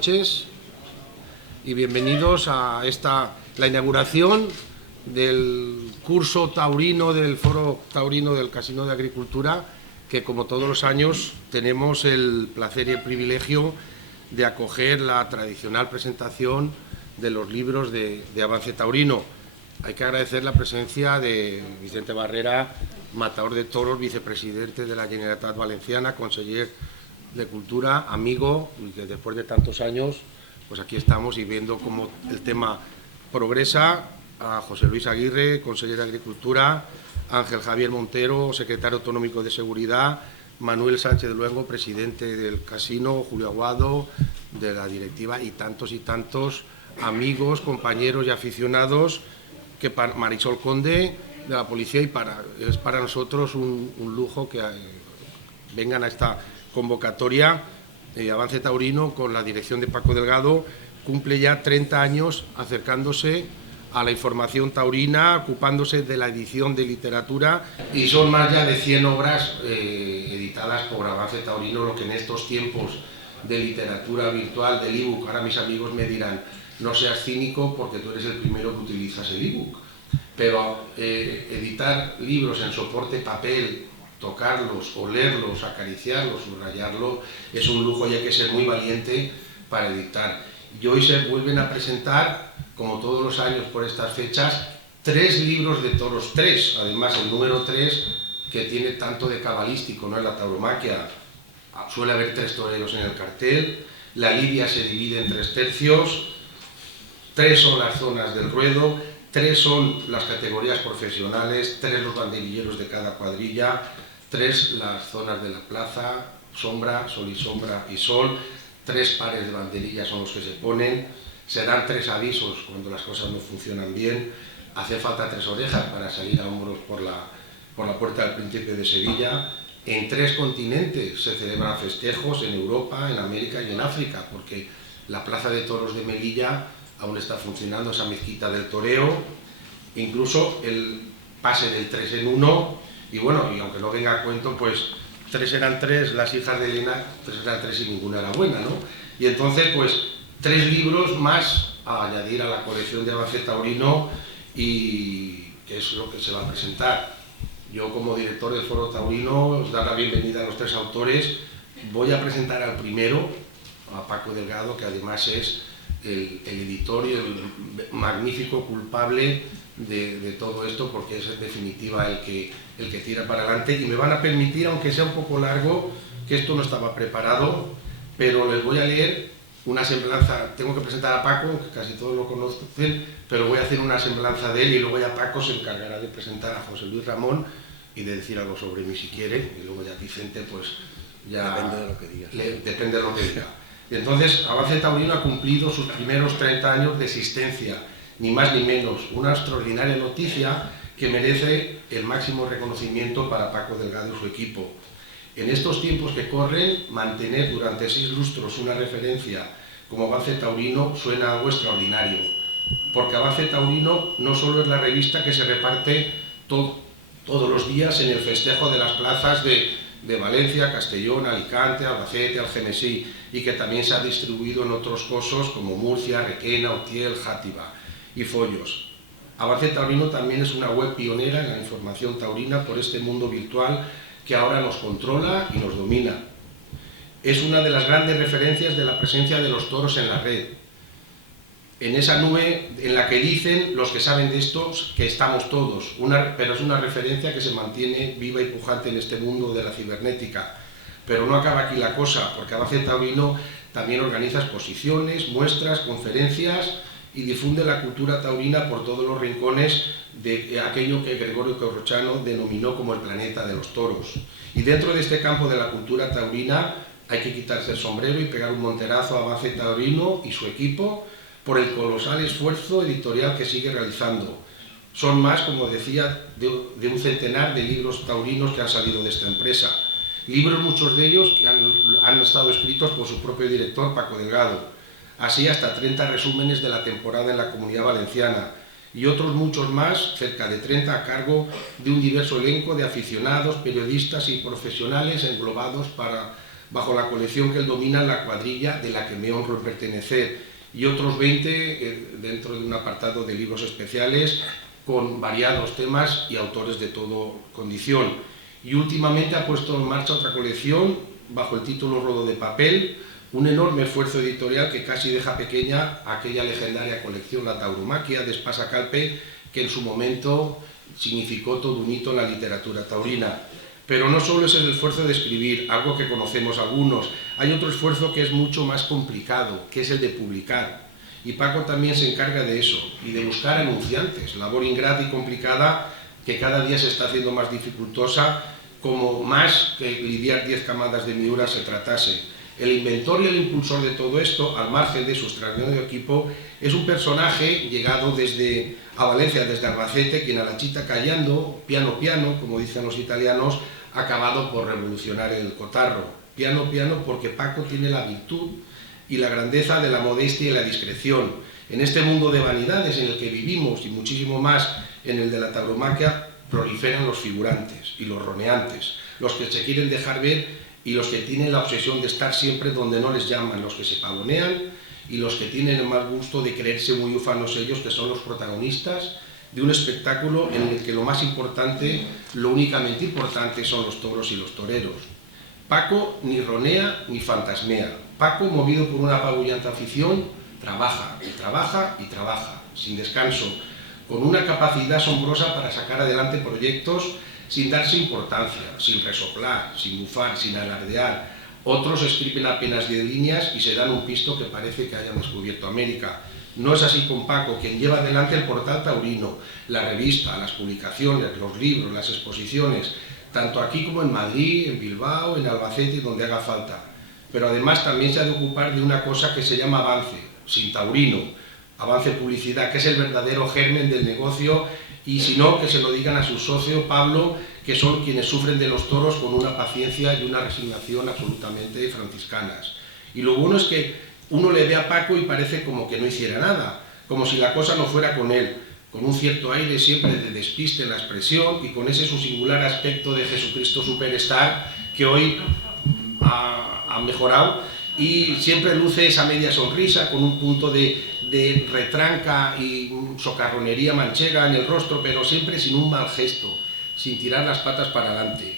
noches y bienvenidos a la inauguración del curso taurino del Foro Taurino del Casino de Agricultura, que como todos los años tenemos el placer y el privilegio de acoger la tradicional presentación de los libros de Avance Taurino. Hay que agradecer la presencia de Vicente Barrera, matador de toros, vicepresidente de la Generalitat Valenciana, conseller de Cultura, amigo, y que después de tantos años, pues aquí estamos y viendo cómo el tema progresa. A José Luis Aguirre, consejero de Agricultura, Ángel Javier Montero, secretario autonómico de Seguridad, Manuel Sánchez Luengo, presidente del Casino, Julio Aguado, de la directiva, y tantos amigos, compañeros y aficionados, que Marisol Conde, de la policía, y es para nosotros un lujo que vengan a esta convocatoria. Avance Taurino, con la dirección de Paco Delgado, cumple ya 30 años acercándose a la información taurina, ocupándose de la edición de literatura, y son más ya de 100 obras editadas por Avance Taurino, lo que en estos tiempos de literatura virtual, del ebook, ahora mis amigos me dirán, no seas cínico porque tú eres el primero que utilizas el ebook, pero editar libros en soporte papel, tocarlos, olerlos, acariciarlos, subrayarlos, es un lujo, y hay que ser muy valiente para editar. Y hoy se vuelven a presentar, como todos los años por estas fechas, 3 libros de toros, 3, además el número 3, que tiene tanto de cabalístico, ¿no? En la tauromaquia suele haber 3 toreros en el cartel, la lidia se divide en 3 tercios, 3 son las zonas del ruedo, 3 son las categorías profesionales, 3 los banderilleros de cada cuadrilla, 3 las zonas de la plaza, sombra, sol y sombra y sol, 3 pares de banderillas son los que se ponen, se dan 3 avisos cuando las cosas no funcionan bien, hace falta 3 orejas para salir a hombros por la puerta del Príncipe de Sevilla. En 3 continentes se celebran festejos, en Europa, en América y en África, porque la Plaza de Toros de Melilla aún está funcionando, esa mezquita del toreo, incluso el pase del 3 en 1, y bueno, y aunque no venga a cuento, pues 3 eran 3, las hijas de Elena, 3 eran 3 y ninguna era buena, ¿no? Y entonces, pues 3 libros más a añadir a la colección de Avance Taurino, y que es lo que se va a presentar. Yo, como director del Foro Taurino, os doy la bienvenida a los 3 autores. Voy a presentar al primero, a Paco Delgado, que además es el editor y el magnífico culpable de todo esto, porque es en definitiva el que tira para adelante. Y me van a permitir, aunque sea un poco largo, que esto no estaba preparado, pero les voy a leer una semblanza. Tengo que presentar a Paco, que casi todos lo conocen, pero voy a hacer una semblanza de él, y luego ya Paco se encargará de presentar a José Luis Ramón y de decir algo sobre mí si quiere, y luego ya Vicente, pues ya depende de lo que digas. Depende de lo que diga. Y entonces, Avance Taurino ha cumplido sus primeros 30 años de existencia, ni más ni menos, una extraordinaria noticia que merece el máximo reconocimiento para Paco Delgado y su equipo. En estos tiempos que corren, mantener durante 6 lustros una referencia como Avance Taurino suena algo extraordinario, porque Avance Taurino no solo es la revista que se reparte todos los días en el festejo de las plazas de Valencia, Castellón, Alicante, Albacete, Algemesí, y que también se ha distribuido en otros cosos como Murcia, Requena, Utiel, Játiva y Follos. Avance Taurino también es una web pionera en la información taurina por este mundo virtual que ahora nos controla y nos domina. Es una de las grandes referencias de la presencia de los toros en la red, en esa nube en la que dicen los que saben de esto que estamos todos, pero es una referencia que se mantiene viva y pujante en este mundo de la cibernética. Pero no acaba aquí la cosa, porque Avance Taurino también organiza exposiciones, muestras, conferencias, y difunde la cultura taurina por todos los rincones de aquello que Gregorio Corrochano denominó como el planeta de los toros. Y dentro de este campo de la cultura taurina hay que quitarse el sombrero y pegar un monterazo a Avance Taurino y su equipo por el colosal esfuerzo editorial que sigue realizando. Son más, como decía, de un centenar de libros taurinos que han salido de esta empresa. Libros, muchos de ellos, que han estado escritos por su propio director, Paco Delgado. Así hasta 30 resúmenes de la temporada en la Comunidad Valenciana, y otros muchos más, cerca de 30, a cargo de un diverso elenco de aficionados, periodistas y profesionales englobados bajo la colección que él domina, La Cuadrilla, de la que me honro en pertenecer, y otros 20 dentro de un apartado de libros especiales con variados temas y autores de toda condición. Y últimamente ha puesto en marcha otra colección bajo el título Rodo de Papel, un enorme esfuerzo editorial que casi deja pequeña aquella legendaria colección La Tauromaquia de Espasa Calpe, que en su momento significó todo un hito en la literatura taurina. Pero no solo es el esfuerzo de escribir, algo que conocemos algunos, hay otro esfuerzo que es mucho más complicado, que es el de publicar. Y Paco también se encarga de eso, y de buscar anunciantes, labor ingrata y complicada que cada día se está haciendo más dificultosa, como más que lidiar 10 camadas de miura se tratase. El inventor y el impulsor de todo esto, al margen de su extraordinario equipo, es un personaje llegado a Valencia desde Albacete, quien a la chita callando, piano piano, como dicen los italianos, ha acabado por revolucionar el cotarro. Piano piano porque Paco tiene la virtud y la grandeza de la modestia y la discreción. En este mundo de vanidades en el que vivimos, y muchísimo más en el de la tauromaquia, proliferan los figurantes y los roneantes, los que se quieren dejar ver y los que tienen la obsesión de estar siempre donde no les llaman, los que se pavonean y los que tienen el mal gusto de creerse muy ufanos ellos, que son los protagonistas de un espectáculo en el que lo más importante, lo únicamente importante, son los toros y los toreros. Paco ni ronea ni fantasmea. Paco, movido por una apabullante afición, trabaja y trabaja y trabaja, sin descanso, con una capacidad asombrosa para sacar adelante proyectos sin darse importancia, sin resoplar, sin bufar, sin alardear. Otros escriben apenas 10 líneas y se dan un pisto que parece que hayan descubierto América. No es así con Paco, quien lleva adelante el portal taurino, la revista, las publicaciones, los libros, las exposiciones, tanto aquí como en Madrid, en Bilbao, en Albacete, donde haga falta. Pero además también se ha de ocupar de una cosa que se llama avance, sin taurino, avance publicidad, que es el verdadero germen del negocio, y si no, que se lo digan a su socio Pablo, que son quienes sufren de los toros con una paciencia y una resignación absolutamente franciscanas. Y lo bueno es que uno le ve a Paco y parece como que no hiciera nada, como si la cosa no fuera con él, con un cierto aire siempre de despiste en la expresión y con ese su singular aspecto de Jesucristo Superstar que hoy ha mejorado, y siempre luce esa media sonrisa con un punto de retranca y socarronería manchega en el rostro, pero siempre sin un mal gesto, sin tirar las patas para adelante.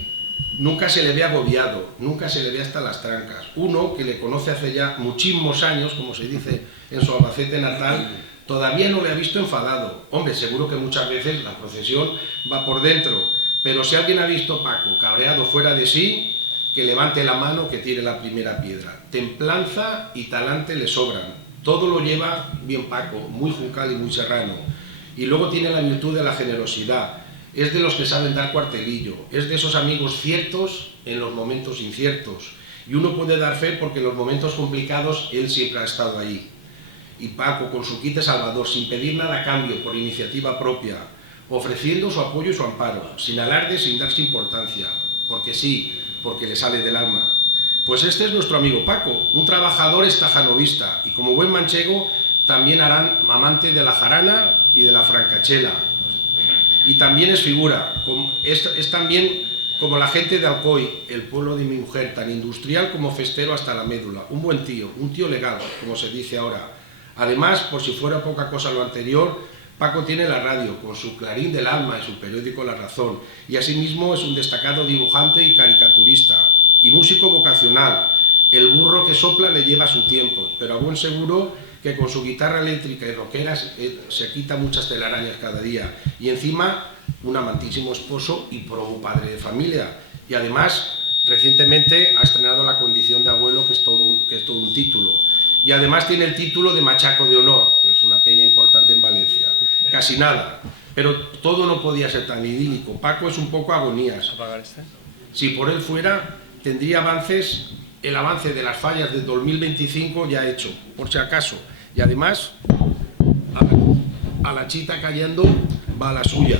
Nunca se le ve agobiado, nunca se le ve hasta las trancas. Uno que le conoce hace ya muchísimos años, como se dice en su Albacete natal, todavía no le ha visto enfadado. Hombre, seguro que muchas veces la procesión va por dentro, pero si alguien ha visto a Paco cabreado fuera de sí, que levante la mano, que tire la primera piedra. Templanza y talante le sobran. Todo lo lleva bien Paco, muy juncal y muy serrano. Y luego tiene la virtud de la generosidad. Es de los que saben dar cuartelillo. Es de esos amigos ciertos en los momentos inciertos. Y uno puede dar fe porque en los momentos complicados él siempre ha estado ahí. Y Paco, con su quite salvador, sin pedir nada a cambio, por iniciativa propia, ofreciendo su apoyo y su amparo, sin alarde, sin darse importancia, porque sí, porque le sale del alma. Pues este es nuestro amigo Paco, un trabajador estajanovista, y como buen manchego también harán amante de la jarana y de la francachela. Y también es figura, es también como la gente de Alcoy, el pueblo de mi mujer, tan industrial como festero hasta la médula. Un buen tío, un tío legal, como se dice ahora. Además, por si fuera poca cosa lo anterior, Paco tiene la radio, con su Clarín del Alma y su periódico La Razón, y asimismo es un destacado dibujante y caricaturista, y músico vocacional. El burro que sopla le lleva su tiempo, pero a buen seguro que con su guitarra eléctrica y rockera se quita muchas telarañas cada día, y encima un amantísimo esposo y probo padre de familia, y además recientemente ha estrenado la condición de abuelo, que es todo un título. Y además tiene el título de machaco de honor, que es una peña importante en Valencia. Casi nada, pero todo no podía ser tan idílico. Paco es un poco agonías. Si por él fuera, tendría avances, el avance de las fallas de 2025 ya hecho, por si acaso. Y además, a la chita cayendo va a la suya.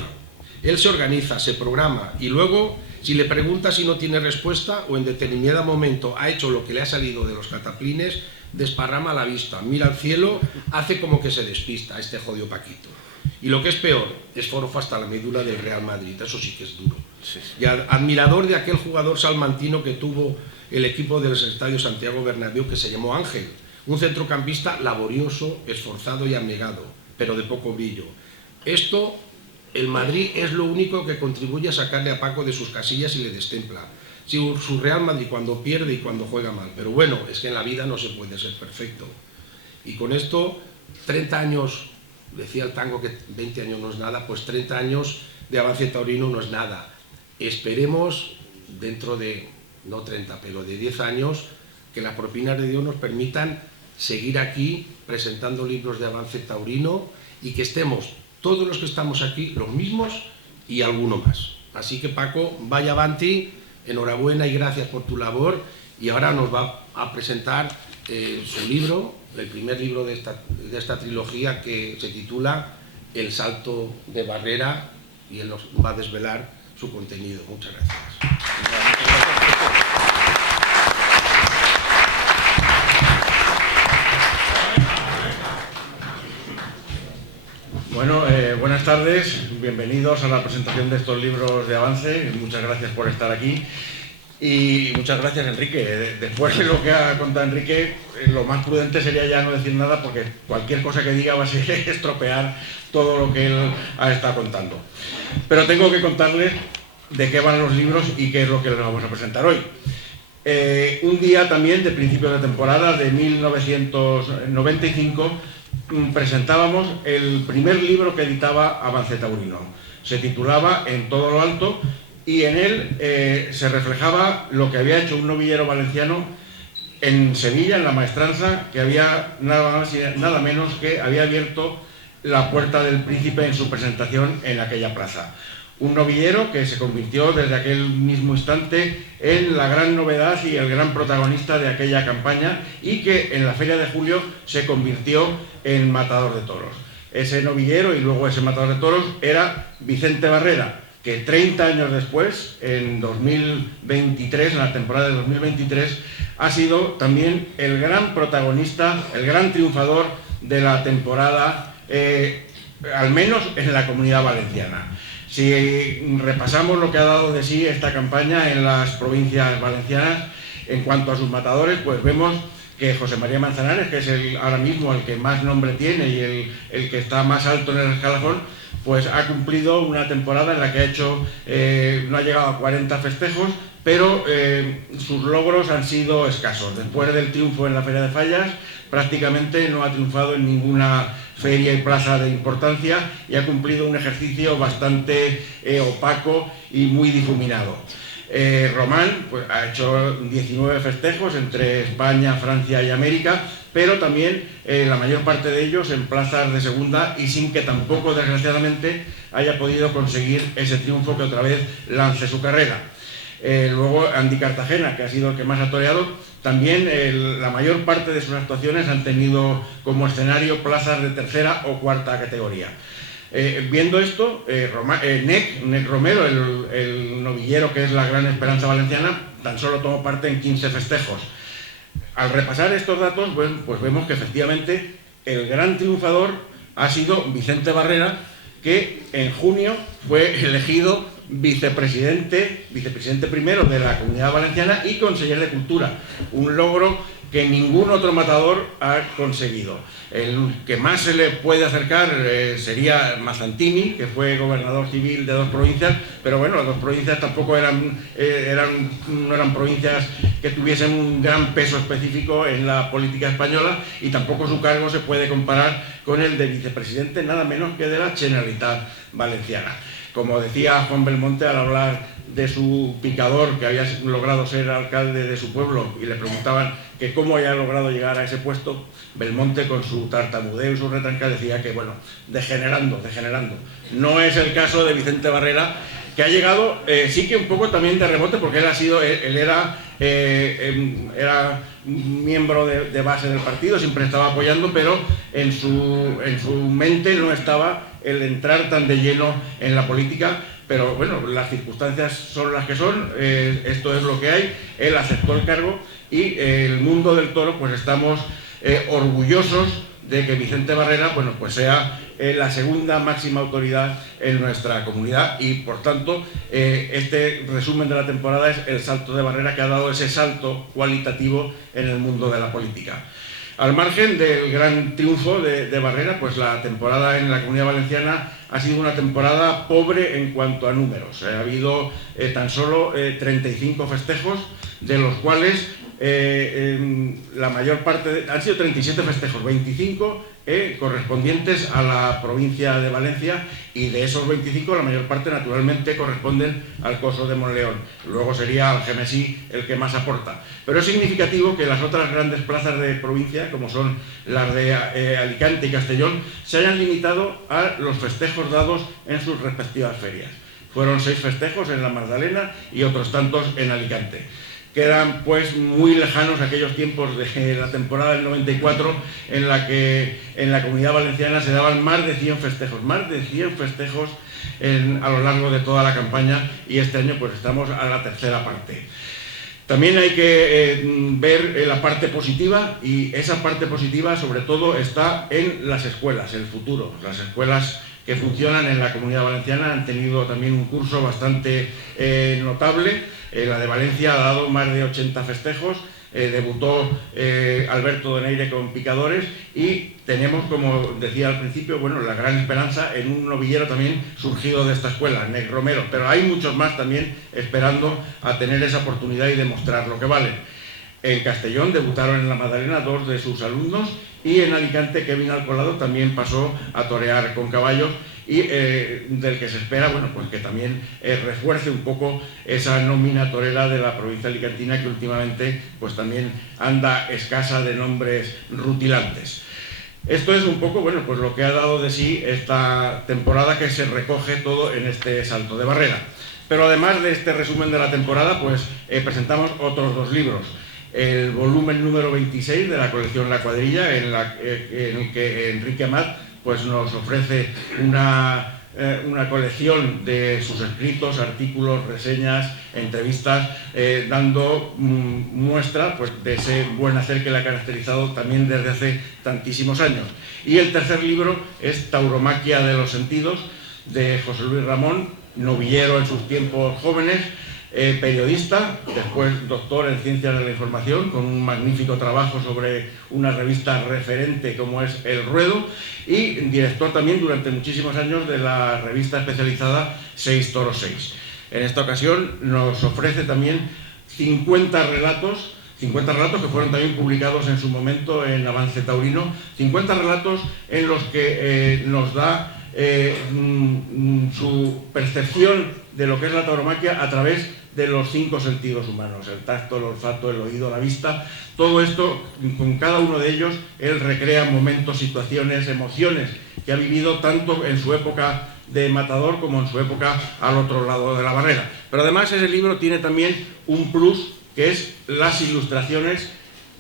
Él se organiza, se programa, y luego, si le pregunta si no tiene respuesta o en determinado momento ha hecho lo que le ha salido de los cataplines, desparrama la vista, mira al cielo, hace como que se despista, este jodido Paquito. Y lo que es peor, es forofo hasta la médula del Real Madrid, eso sí que es duro. Y admirador de aquel jugador salmantino que tuvo el equipo del Estadio Santiago Bernabéu, que se llamó Ángel, un centrocampista laborioso, esforzado y abnegado, pero de poco brillo. Esto, el Madrid es lo único que contribuye a sacarle a Paco de sus casillas y le destempla. Sí, su Real Madrid cuando pierde y cuando juega mal, pero bueno, es que en la vida no se puede ser perfecto. Y con esto, 30 años, decía el tango que 20 años no es nada, pues 30 años de Avance Taurino no es nada. Esperemos, dentro de, no 30, pero de 10 años, que las propinas de Dios nos permitan seguir aquí presentando libros de Avance Taurino y que estemos todos los que estamos aquí los mismos y alguno más. Así que Paco, vaya avanti, enhorabuena y gracias por tu labor, y ahora nos va a presentar su libro, el primer libro de esta trilogía, que se titula El salto de barrera, y él nos va a desvelar su contenido. Muchas gracias. Bueno, buenas tardes, bienvenidos a la presentación de estos libros de Avance. Muchas gracias por estar aquí y muchas gracias, Enrique. Después de lo que ha contado Enrique, lo más prudente sería ya no decir nada, porque cualquier cosa que diga va a ser estropear todo lo que él ha estado contando. Pero tengo que contarles de qué van los libros y qué es lo que les vamos a presentar hoy. Un día también de principio de temporada de 1995 presentábamos el primer libro que editaba Avance Taurino. Se titulaba En todo lo alto, y en él se reflejaba lo que había hecho un novillero valenciano en Sevilla, en la Maestranza, que había nada más y nada menos que había abierto la Puerta del Príncipe en su presentación en aquella plaza. Un novillero que se convirtió desde aquel mismo instante en la gran novedad y el gran protagonista de aquella campaña, y que en la Feria de Julio se convirtió en matador de toros. Ese novillero y luego ese matador de toros era Vicente Barrera, que 30 años después, en 2023, en la temporada de 2023, ha sido también el gran protagonista, el gran triunfador de la temporada, al menos en la Comunidad Valenciana. Si repasamos lo que ha dado de sí esta campaña en las provincias valencianas en cuanto a sus matadores, pues vemos que José María Manzanares, que es ahora mismo el que más nombre tiene y el que está más alto en el escalafón, pues ha cumplido una temporada en la que ha hecho, no ha llegado a 40 festejos, pero sus logros han sido escasos. Después del triunfo en la Feria de Fallas, prácticamente no ha triunfado en ninguna feria y plaza de importancia, y ha cumplido un ejercicio bastante opaco y muy difuminado. Román pues, ha hecho 19 festejos entre España, Francia y América, pero también la mayor parte de ellos en plazas de segunda, y sin que tampoco, desgraciadamente, haya podido conseguir ese triunfo que otra vez lance su carrera. Luego Andy Cartagena, que ha sido el que más ha toreado, también la mayor parte de sus actuaciones han tenido como escenario plazas de tercera o cuarta categoría. Viendo esto, Nec Romero, el novillero que es la gran esperanza valenciana, tan solo tomó parte en 15 festejos. Al repasar estos datos, pues vemos que efectivamente el gran triunfador ha sido Vicente Barrera, que en junio fue elegido vicepresidente primero de la Comunidad Valenciana y conseller de Cultura, un logro que ningún otro matador ha conseguido. El que más se le puede acercar sería Mazzantini, que fue gobernador civil de 2 provincias, pero bueno, las 2 provincias tampoco no eran provincias que tuviesen un gran peso específico en la política española, y tampoco su cargo se puede comparar con el de vicepresidente nada menos que de la Generalitat Valenciana. Como decía Juan Belmonte al hablar de su picador, que había logrado ser alcalde de su pueblo, y le preguntaban que cómo había logrado llegar a ese puesto, Belmonte, con su tartamudeo y su retranca, decía que, bueno, degenerando. No es el caso de Vicente Barrera, que ha llegado, sí que un poco también de rebote, porque él era miembro de base del partido, siempre estaba apoyando, pero en su mente no estaba el entrar tan de lleno en la política. Pero bueno, las circunstancias son las que son, esto es lo que hay, él aceptó el cargo, y el mundo del toro, pues estamos orgullosos de que Vicente Barrera, bueno, pues sea la segunda máxima autoridad en nuestra comunidad y, por tanto, este resumen de la temporada es el salto de Barrera, que ha dado ese salto cualitativo en el mundo de la política. Al margen del gran triunfo de Barrera, pues la temporada en la Comunidad Valenciana ha sido una temporada pobre en cuanto a números. Ha habido tan solo 35 festejos, de los cuales la mayor parte han sido 37 festejos, 25 correspondientes a la provincia de Valencia, y de esos 25 la mayor parte naturalmente corresponden al Coso de Monleón. Luego sería Algemesí el que más aporta. Pero es significativo que las otras grandes plazas de provincia, como son las de Alicante y Castellón, se hayan limitado a los festejos dados en sus respectivas ferias. Fueron 6 festejos en la Magdalena y otros tantos en Alicante. Quedan pues muy lejanos aquellos tiempos de la temporada del 94 en la que en la Comunidad Valenciana se daban más de 100 festejos, a lo largo de toda la campaña, y este año pues estamos a la tercera parte. También hay que ver la parte positiva, y esa parte positiva sobre todo está en las escuelas, el futuro. Las escuelas que funcionan en la Comunidad Valenciana han tenido también un curso bastante notable. La de Valencia ha dado más de 80 festejos, debutó Alberto Doneire con Picadores, y tenemos, como decía al principio, bueno, la gran esperanza en un novillero también surgido de esta escuela, Nec Romero, pero hay muchos más también esperando a tener esa oportunidad y demostrar lo que valen. En Castellón debutaron en la Magdalena 2 de sus alumnos, y en Alicante Kevin Alcolado también pasó a torear con caballos, y del que se espera, bueno, pues que también refuerce un poco esa nómina torera de la provincia alicantina, que últimamente pues también anda escasa de nombres rutilantes. Esto es un poco, bueno, pues lo que ha dado de sí esta temporada, que se recoge todo en este salto de Barrera. Pero además de este resumen de la temporada, pues presentamos otros 2 libros. El volumen número 26 de la colección La Cuadrilla, en el que Enrique Amat pues nos ofrece una colección de sus escritos, artículos, reseñas, entrevistas, dando muestra pues de ese buen hacer que le ha caracterizado también desde hace tantísimos años. Y el tercer libro es Tauromaquia de los sentidos, de José Luis Ramón, novillero en sus tiempos jóvenes, periodista, después doctor en Ciencias de la Información, con un magnífico trabajo sobre una revista referente como es El Ruedo, y director también durante muchísimos años de la revista especializada 6 Toros 6. En esta ocasión nos ofrece también 50 relatos que fueron también publicados en su momento en Avance Taurino, 50 relatos en los que nos da su percepción de lo que es la tauromaquia a través de los 5 sentidos humanos: el tacto, el olfato, el oído, la vista. Todo esto, con cada uno de ellos, él recrea momentos, situaciones, emociones que ha vivido tanto en su época de matador como en su época al otro lado de la barrera. Pero además ese libro tiene también un plus, que es las ilustraciones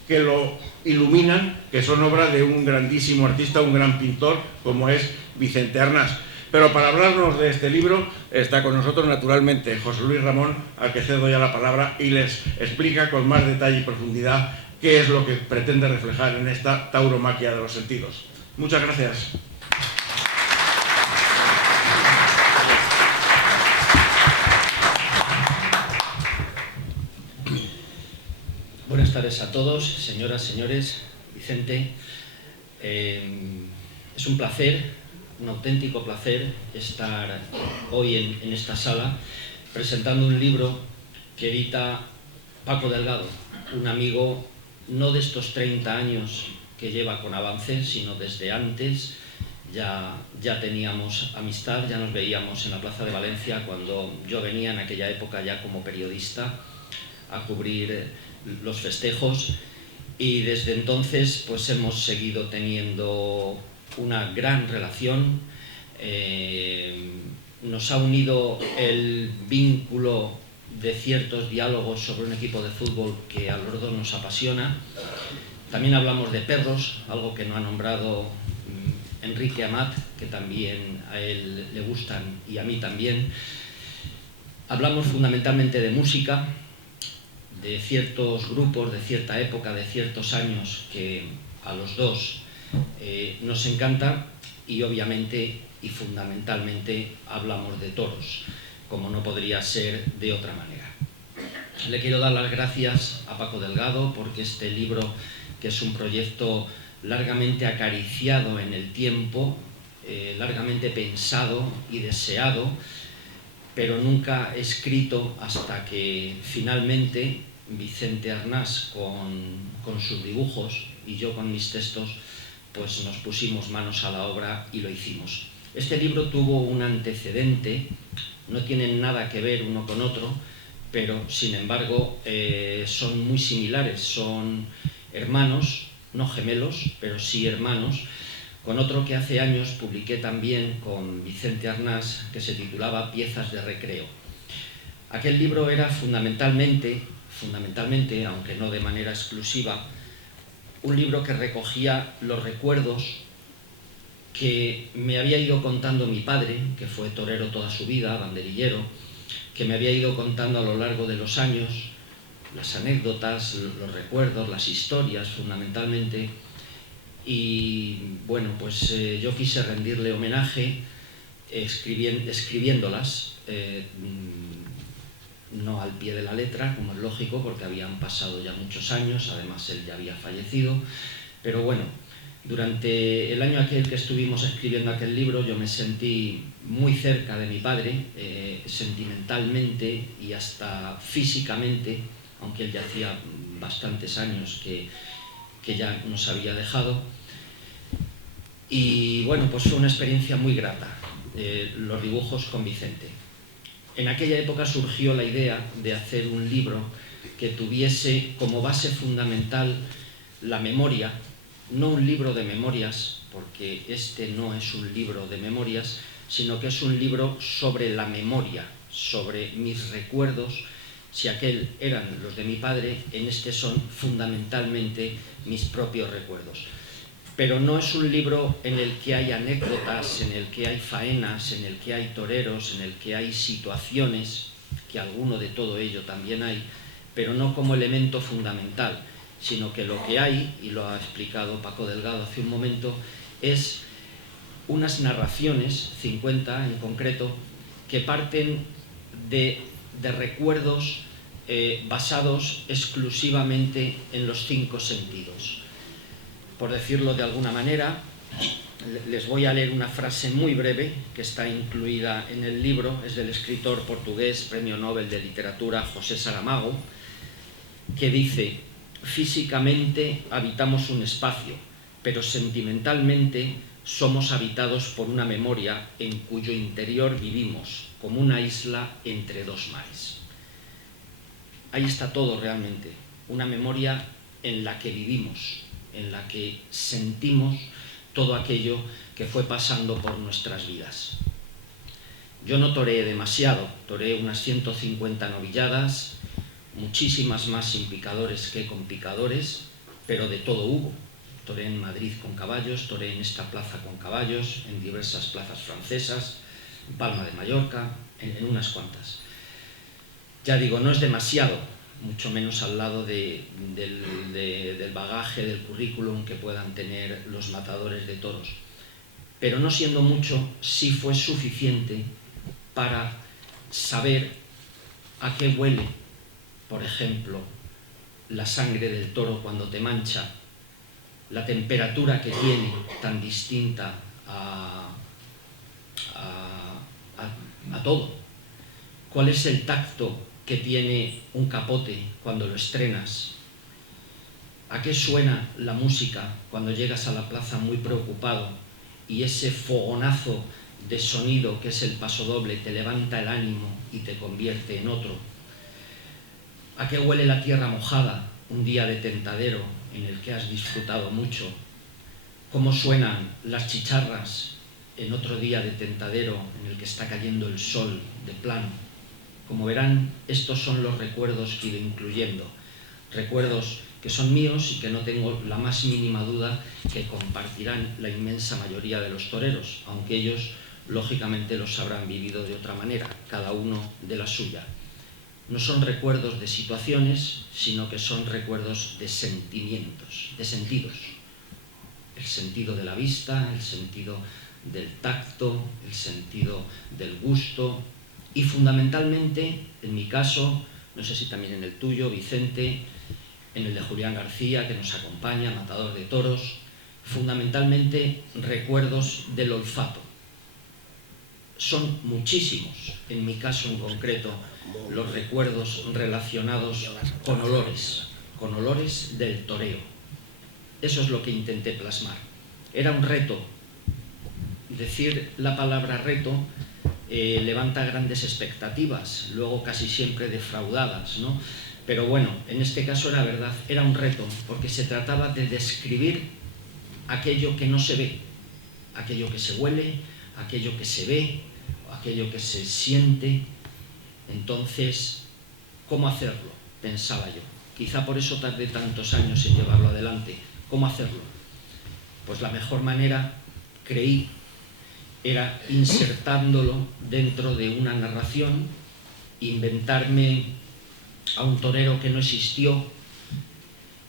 que lo iluminan, que son obras de un grandísimo artista, un gran pintor como es Vicente Arnás. Pero para hablarnos de este libro está con nosotros naturalmente José Luis Ramón, al que cedo ya la palabra y les explica con más detalle y profundidad qué es lo que pretende reflejar en esta tauromaquia de los sentidos. Muchas gracias. Buenas tardes a todos, señoras, señores. Vicente, es un placer, un auténtico placer estar hoy en esta sala presentando un libro que edita Paco Delgado, un amigo no de estos 30 años que lleva con Avance, sino desde antes. Ya teníamos amistad, ya nos veíamos en la Plaza de Valencia cuando yo venía en aquella época ya como periodista a cubrir los festejos, y desde entonces pues hemos seguido teniendo una gran relación. Nos ha unido el vínculo de ciertos diálogos sobre un equipo de fútbol que a los dos nos apasiona. También hablamos de perros, algo que no ha nombrado Enrique Amat, que también a él le gustan y a mí también. Hablamos fundamentalmente de música, de ciertos grupos, de cierta época, de ciertos años que a los dos nos encanta y obviamente y fundamentalmente hablamos de toros, como no podría ser de otra manera. Le quiero dar las gracias a Paco Delgado porque este libro, que es un proyecto largamente acariciado en el tiempo, largamente pensado y deseado, pero nunca escrito hasta que finalmente Vicente Arnás con sus dibujos y yo con mis textos pues nos pusimos manos a la obra y lo hicimos. Este libro tuvo un antecedente, no tienen nada que ver uno con otro, pero sin embargo son muy similares, son hermanos, no gemelos, pero sí hermanos, con otro que hace años publiqué también con Vicente Arnás, que se titulaba Piezas de recreo. Aquel libro era fundamentalmente, aunque no de manera exclusiva, un libro que recogía los recuerdos que me había ido contando mi padre, que fue torero toda su vida, banderillero, que me había ido contando a lo largo de los años, las anécdotas, los recuerdos, las historias fundamentalmente. Y bueno, pues yo quise rendirle homenaje escribiéndolas, no al pie de la letra, como es lógico, porque habían pasado ya muchos años, además él ya había fallecido, pero bueno, durante el año aquel que estuvimos escribiendo aquel libro yo me sentí muy cerca de mi padre, sentimentalmente y hasta físicamente, aunque él ya hacía bastantes años que ya nos había dejado. Y bueno, pues fue una experiencia muy grata, los dibujos con Vicente. En aquella época surgió la idea de hacer un libro que tuviese como base fundamental la memoria, no un libro de memorias, porque este no es un libro de memorias, sino que es un libro sobre la memoria, sobre mis recuerdos. Si aquel eran los de mi padre, en este son fundamentalmente mis propios recuerdos. Pero no es un libro en el que hay anécdotas, en el que hay faenas, en el que hay toreros, en el que hay situaciones, que alguno de todo ello también hay, pero no como elemento fundamental, sino que lo que hay, y lo ha explicado Paco Delgado hace un momento, es unas narraciones, 50 en concreto, que parten de recuerdos basados exclusivamente en los 5 sentidos. Por decirlo de alguna manera, les voy a leer una frase muy breve que está incluida en el libro, es del escritor portugués, Premio Nobel de Literatura, José Saramago, que dice: físicamente habitamos un espacio, pero sentimentalmente somos habitados por una memoria en cuyo interior vivimos, como una isla entre dos mares. Ahí está todo realmente, una memoria en la que vivimos, en la que sentimos todo aquello que fue pasando por nuestras vidas. Yo no toreé demasiado, toreé unas 150 novilladas, muchísimas más sin picadores que con picadores, pero de todo hubo. Toreé en Madrid con caballos, toreé en esta plaza con caballos, en diversas plazas francesas, en Palma de Mallorca, en unas cuantas. Ya digo, no es demasiado, mucho menos al lado del bagaje, del currículum que puedan tener los matadores de toros. Pero no siendo mucho, sí fue suficiente para saber a qué huele, por ejemplo, la sangre del toro cuando te mancha, la temperatura que tiene tan distinta a todo, cuál es el tacto que tiene un capote cuando lo estrenas, a qué suena la música cuando llegas a la plaza muy preocupado y ese fogonazo de sonido que es el pasodoble te levanta el ánimo y te convierte en otro, a qué huele la tierra mojada un día de tentadero en el que has disfrutado mucho, cómo suenan las chicharras en otro día de tentadero en el que está cayendo el sol de plano. Como verán, estos son los recuerdos que he ido incluyendo, recuerdos que son míos y que no tengo la más mínima duda que compartirán la inmensa mayoría de los toreros, aunque ellos lógicamente los habrán vivido de otra manera, cada uno de la suya. No son recuerdos de situaciones, sino que son recuerdos de sentimientos, de sentidos. el sentido de la vista, el sentido del tacto, el sentido del gusto y fundamentalmente, en mi caso, no sé si también en el tuyo, Vicente, en el de Julián García, que nos acompaña, matador de toros, fundamentalmente recuerdos del olfato. Son muchísimos, en mi caso en concreto, los recuerdos relacionados con olores del toreo. Eso es lo que intenté plasmar. Era un reto. Decir la palabra reto levanta grandes expectativas, luego casi siempre defraudadas, ¿no? Pero bueno, en este caso era verdad, era un reto, porque se trataba de describir aquello que no se ve, aquello que se huele, aquello que se ve, aquello que se siente. Entonces, ¿cómo hacerlo? Pensaba yo. Quizá por eso tardé tantos años en llevarlo adelante. ¿Cómo hacerlo? Pues la mejor manera, creí, era insertándolo dentro de una narración, inventarme a un torero que no existió,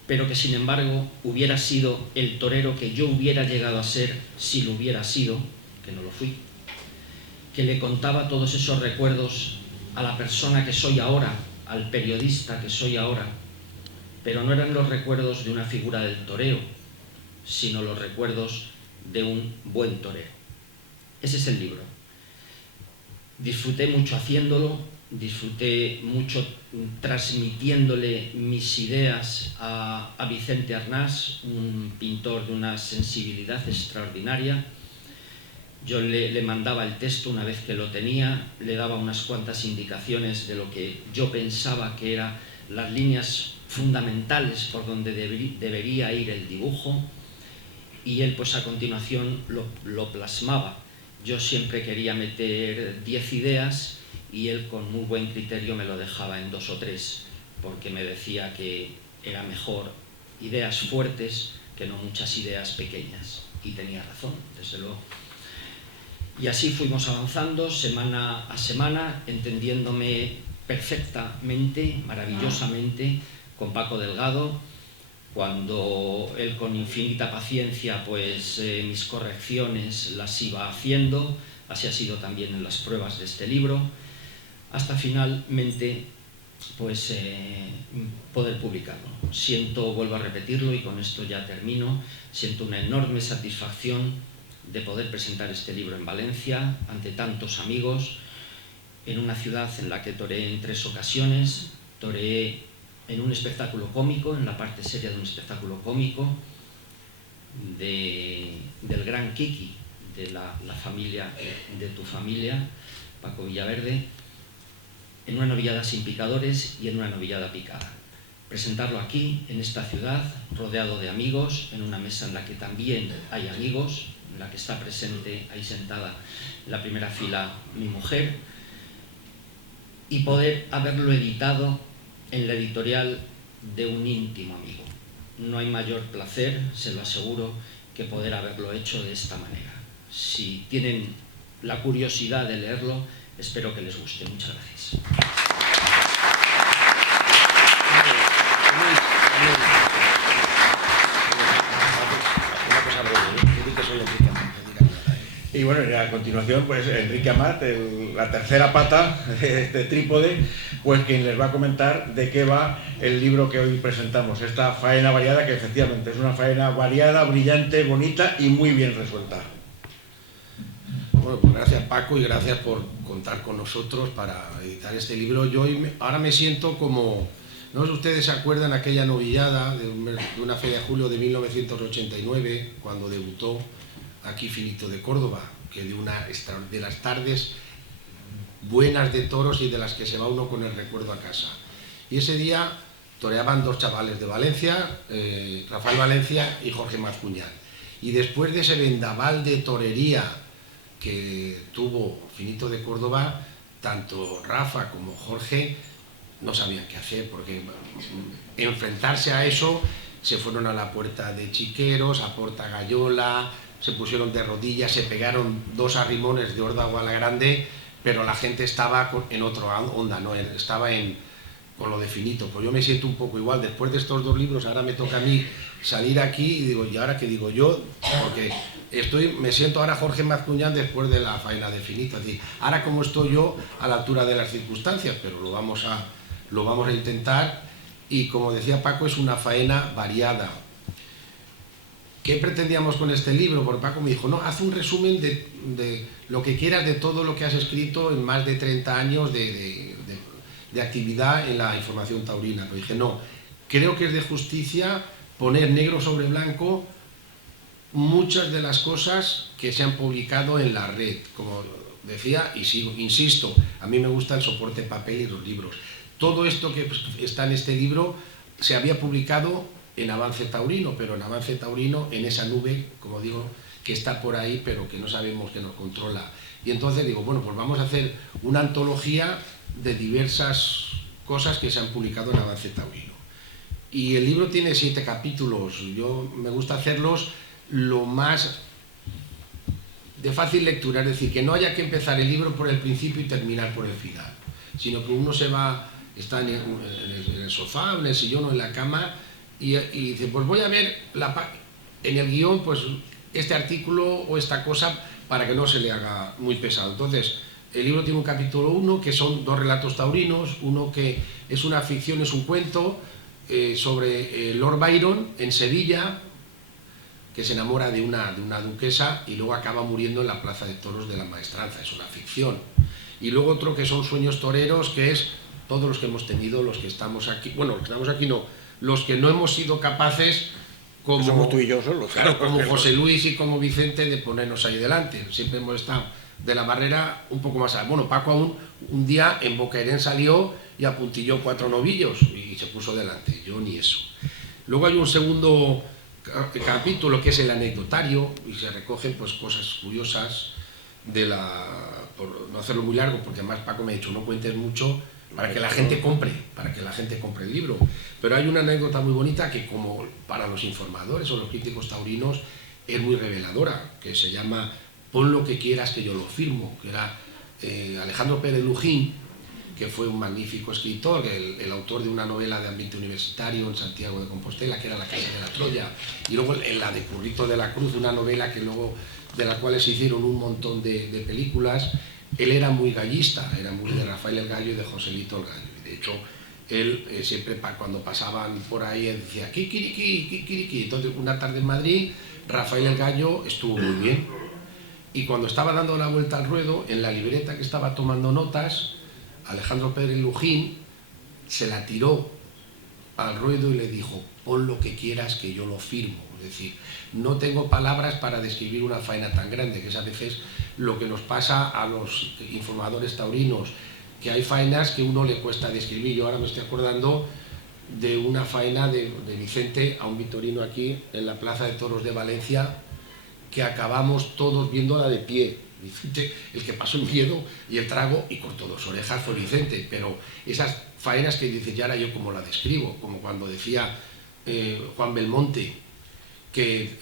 pero que sin embargo hubiera sido el torero que yo hubiera llegado a ser si lo hubiera sido, que no lo fui, que le contaba todos esos recuerdos a la persona que soy ahora, al periodista que soy ahora, pero no eran los recuerdos de una figura del toreo, sino los recuerdos de un buen torero. Ese es el libro. Disfruté mucho haciéndolo, disfruté mucho transmitiéndole mis ideas a Vicente Arnás, un pintor de una sensibilidad extraordinaria. Yo le mandaba el texto una vez que lo tenía, le daba unas cuantas indicaciones de lo que yo pensaba que eran las líneas fundamentales por donde debería ir el dibujo, y él pues a continuación lo plasmaba. Yo siempre quería meter 10 ideas y él con muy buen criterio me lo dejaba en 2 o 3, porque me decía que era mejor ideas fuertes que no muchas ideas pequeñas. Y tenía razón, desde luego. Y así fuimos avanzando semana a semana, entendiéndome perfectamente, maravillosamente, con Paco Delgado, cuando él con infinita paciencia pues mis correcciones las iba haciendo. Así ha sido también en las pruebas de este libro, hasta finalmente pues poder publicarlo. Siento, vuelvo a repetirlo y con esto ya termino, siento una enorme satisfacción de poder presentar este libro en Valencia, ante tantos amigos, en una ciudad en la que toreé en 3 ocasiones. Toreé en un espectáculo cómico, en la parte seria de un espectáculo cómico del gran Kiki, de la familia, de tu familia, Paco Villaverde, en una novillada sin picadores y en una novillada picada. Presentarlo aquí, en esta ciudad, rodeado de amigos, en una mesa en la que también hay amigos, en la que está presente, ahí sentada en la primera fila, mi mujer, y poder haberlo editado en la editorial de un íntimo amigo. No hay mayor placer, se lo aseguro, que poder haberlo hecho de esta manera. Si tienen la curiosidad de leerlo, espero que les guste. Muchas gracias. Y bueno, y a continuación, pues Enrique Amat, la tercera pata de este trípode, pues quien les va a comentar de qué va el libro que hoy presentamos, esta faena variada, que efectivamente es una faena variada, brillante, bonita y muy bien resuelta. Bueno, pues gracias Paco y gracias por contar con nosotros para editar este libro. Yo ahora me siento como, no sé si ustedes se acuerdan aquella novillada de una feria de julio de 1989, cuando debutó aquí Finito de Córdoba, que de las tardes buenas de toros y de las que se va uno con el recuerdo a casa. Y ese día toreaban 2 chavales de Valencia, Rafael Valencia y Jorge Mazcuñán. Y después de ese vendaval de torería que tuvo Finito de Córdoba, tanto Rafa como Jorge no sabían qué hacer, porque enfrentarse a eso se fueron a la Puerta de Chiqueros, a Porta Gallola, se pusieron de rodillas, se pegaron 2 arrimones de Órdago a la Grande, pero la gente estaba en otra onda, ¿no? Estaba en con lo de Finito. Pues yo me siento un poco igual, después de estos 2 libros, ahora me toca a mí salir aquí y digo, ¿y ahora qué digo yo? Porque me siento ahora Jorge Mazcuñán después de la faena de Finito, es decir, ahora como estoy yo a la altura de las circunstancias, pero lo vamos a intentar, y como decía Paco, es una faena variada. ¿Qué pretendíamos con este libro? Porque Paco me dijo, no, haz un resumen de lo que quieras de todo lo que has escrito en más de 30 años de actividad en la información taurina. Pero dije, no, creo que es de justicia poner negro sobre blanco muchas de las cosas que se han publicado en la red. Como decía, y sigo, insisto, a mí me gusta el soporte papel y los libros. Todo esto que está en este libro se había publicado en Avance Taurino, pero en Avance Taurino, en esa nube, como digo, que está por ahí, pero que no sabemos que nos controla. Y entonces digo, bueno, pues vamos a hacer una antología de diversas cosas que se han publicado en Avance Taurino. Y el libro tiene 7 capítulos. Yo me gusta hacerlos lo más de fácil lectura, es decir, que no haya que empezar el libro por el principio y terminar por el final, sino que uno está en el sofá, en el sillón o en la cama y dice, pues voy a ver en el guión pues este artículo o esta cosa para que no se le haga muy pesado. Entonces, el libro tiene un capítulo 1 que son 2 relatos taurinos, uno que es una ficción, es un cuento sobre Lord Byron en Sevilla, que se enamora de una duquesa y luego acaba muriendo en la plaza de toros de la Maestranza, es una ficción. Y luego otro que son Sueños toreros, que es todos los que hemos tenido, los que estamos aquí, bueno, los que estamos aquí no, los que no hemos sido capaces, como somos tú y yo solos, claro, como José Luis y como Vicente, de ponernos ahí delante. Siempre hemos estado de la barrera un poco más allá. Bueno, Paco aún un día en Bocairén salió y apuntilló 4 novillos y se puso delante, yo ni eso. Luego hay un segundo capítulo que es el anecdotario y se recogen pues cosas curiosas por no hacerlo muy largo, porque además Paco me ha dicho no cuentes mucho para que la gente compre el libro, pero hay una anécdota muy bonita que como para los informadores o los críticos taurinos es muy reveladora, que se llama Pon lo que quieras que yo lo firmo, que era Alejandro Pérez Lujín, que fue un magnífico escritor, el autor de una novela de ambiente universitario en Santiago de Compostela, que era La Casa de la Troya, y luego en la de Currito de la Cruz, una novela que luego, de la cual se hicieron un montón de películas. Él era muy gallista, era muy de Rafael el Gallo y de Joselito el Gallo. Y de hecho, él siempre cuando pasaban por ahí decía kikiriki, kikiriki. Entonces, una tarde en Madrid, Rafael el Gallo estuvo muy bien. Y cuando estaba dando la vuelta al ruedo, en la libreta que estaba tomando notas, Alejandro Pérez Lujín se la tiró al ruedo y le dijo, pon lo que quieras que yo lo firmo. Es decir, no tengo palabras para describir una faena tan grande, que es a veces lo que nos pasa a los informadores taurinos, que hay faenas que uno le cuesta describir. Yo ahora me estoy acordando de una faena de Vicente a un vitorino aquí en la Plaza de Toros de Valencia, que acabamos todos viéndola de pie. Vicente, el que pasó el miedo y el trago y cortó 2 orejas fue Vicente, pero esas faenas que dice, ya ahora yo como la describo, como cuando decía Juan Belmonte, que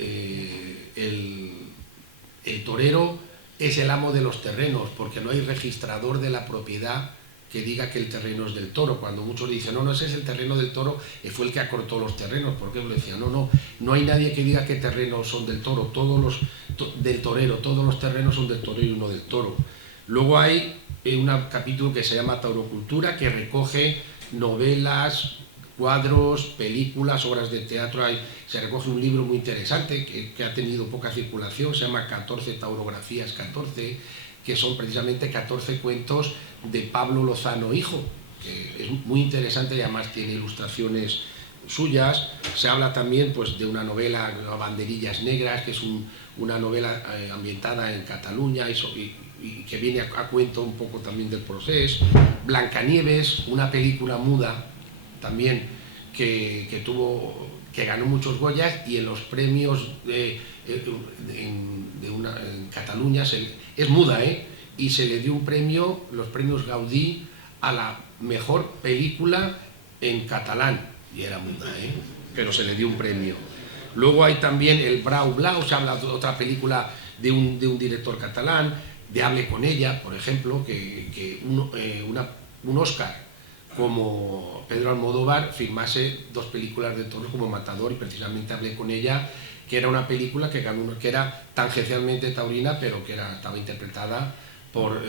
el torero es el amo de los terrenos, porque no hay registrador de la propiedad que diga que el terreno es del toro, cuando muchos dicen, no, ese es el terreno del toro, fue el que acortó los terrenos, porque le decía, no hay nadie que diga qué terrenos son del toro, del torero, todos los terrenos son del torero y no del toro. Luego hay un capítulo que se llama Taurocultura, que recoge novelas, cuadros, películas, obras de teatro. Se recoge un libro muy interesante que ha tenido poca circulación, se llama 14 taurografías 14, que son precisamente 14 cuentos de Pablo Lozano Hijo, que es muy interesante y además tiene ilustraciones suyas. Se habla también pues, de una novela, Banderillas Negras, que es una novela ambientada en Cataluña y que viene a cuento un poco también del proceso. Blancanieves, una película muda también que ganó muchos Goyas, y en los premios en Cataluña es muda, y se le dio un premio, los premios Gaudí, a la mejor película en catalán, y era muda, pero se le dio un premio. Luego hay también el Brau Blau, se habla de otra película de un director catalán, de Hable con ella, por ejemplo, un Oscar como Pedro Almodóvar filmase 2 películas de toros como Matador, y precisamente hablé con ella, que era una película que era tangencialmente taurina, pero que estaba interpretada por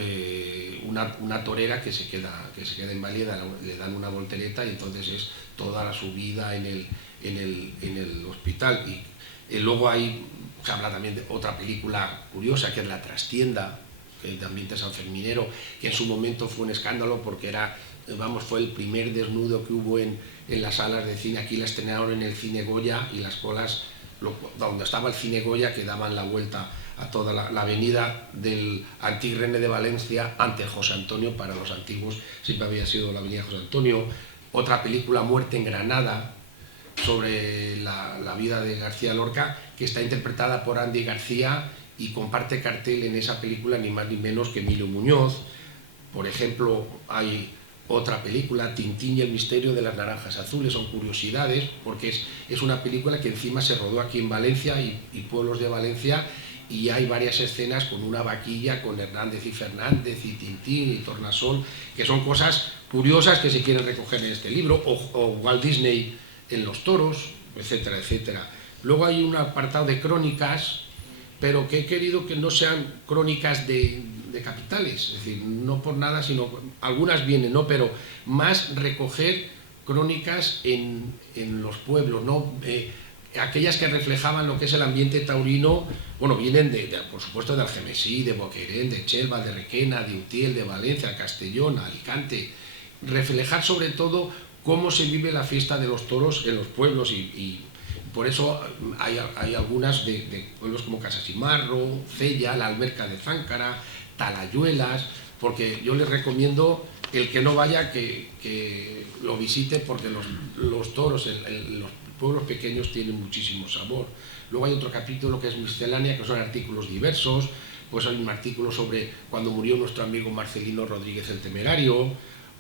una torera que se queda inválida, le dan una voltereta, y entonces es toda su vida en el hospital. Y luego se habla también de otra película curiosa, que es La Trastienda, que es de ambiente sanferminero, que en su momento fue un escándalo porque fue el primer desnudo que hubo en las salas de cine. Aquí la estrenaron en el Cine Goya, y las colas, donde estaba el Cine Goya, que daban la vuelta a toda la avenida del Antic René de Valencia, ante José Antonio. Para los antiguos siempre había sido la avenida José Antonio. Otra película, Muerte en Granada, sobre la vida de García Lorca, que está interpretada por Andy García, y comparte cartel en esa película ni más ni menos que Emilio Muñoz. Por ejemplo, hay otra película, Tintín y el misterio de las naranjas azules. Son curiosidades, porque es una película que encima se rodó aquí en Valencia y pueblos de Valencia, y hay varias escenas con una vaquilla, con Hernández y Fernández, y Tintín y Tornasol, que son cosas curiosas que se quieren recoger en este libro, o Walt Disney en los toros, etcétera, etcétera. Luego hay un apartado de crónicas, pero que he querido que no sean crónicas de capitales, es decir, no por nada, sino algunas vienen, ¿no? Pero más recoger crónicas en los pueblos, ¿no? Aquellas que reflejaban lo que es el ambiente taurino. Bueno, vienen por supuesto, de Algemesí, de Boquerón, de Chelva, de Requena, de Utiel, de Valencia, Castellón, Alicante. Reflejar sobre todo cómo se vive la fiesta de los toros en los pueblos, y por eso hay algunas de pueblos como Casasimarro, Cella, la Alberca de Záncara, Talayuelas, porque yo les recomiendo, el que no vaya, que lo visite, porque los toros en los pueblos pequeños tienen muchísimo sabor. Luego hay otro capítulo que es miscelánea, que son artículos diversos. Pues hay un artículo sobre cuando murió nuestro amigo Marcelino Rodríguez el Temerario,